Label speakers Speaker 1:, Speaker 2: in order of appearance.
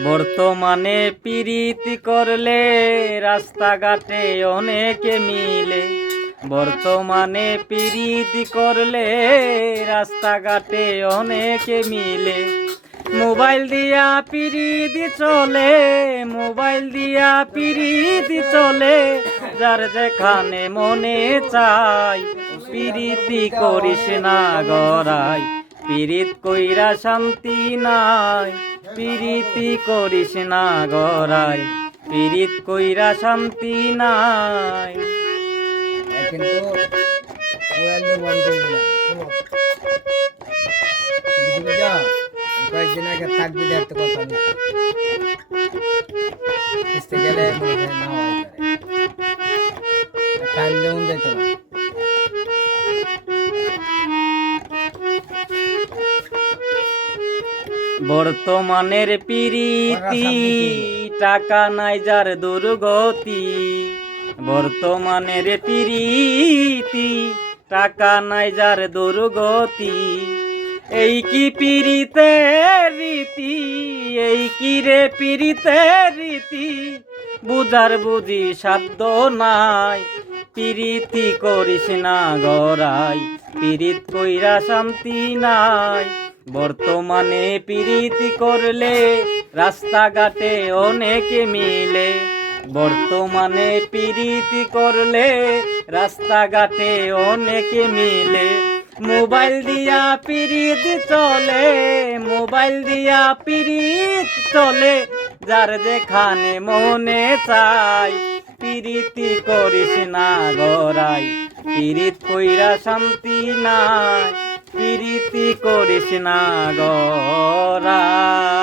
Speaker 1: বর্তমানে পিরিতি করলে রাস্তাঘাটে অনেকে মিলে। বর্তমানে পিরিতি করলে রাস্তাঘাটে অনেকে মিলে। মোবাইল দিয়া পিরিতি চলে, মোবাইল দিয়া পিরিতি চলে, যার যেখানে মনে চাই পিরিতি করিস না গড়াই। পিরিত কইরা শান্তি নাই, পিরিতি করিস না গড়াই। পিরিত কইরা শান্তি নাই?
Speaker 2: কয়েকদিন আগে থাকবি একটা কথা গেলে টাইম
Speaker 1: বর্তমানের পিরিতি টাকা নাই যার দুর্গতি। বর্তমানের পিরিতি টাকা নাই যার দুর্গতি। এই কি পিরিতে রীতি এই কি রে পিরিতে রীতি? বুঝার বুঝি সাধ্য নাই। পিরিতি করিস না গড়াই। পিরিত কইরা শান্তি নাই। বর্তমানে পিরিতি করলে রাস্তাঘাটে অনেকে মিলে। বর্তমানে পিরিতি করলে রাস্তাঘাটে অনেকে মিলে। মোবাইল দিয়া পিরিত চলে, মোবাইল দিয়া পিরিত চলে, যার যেখানে মনে চাই পিরিতি করিস না গড়াই পিরিত কইরা শান্তি নাই। পিরিতি করিস না গড়াই